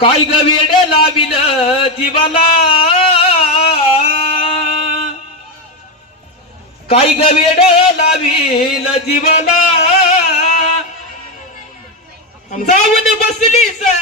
कायद वेडे लाविल जीवाला कायद वेड लाविल जीवाला जाऊन बसली सा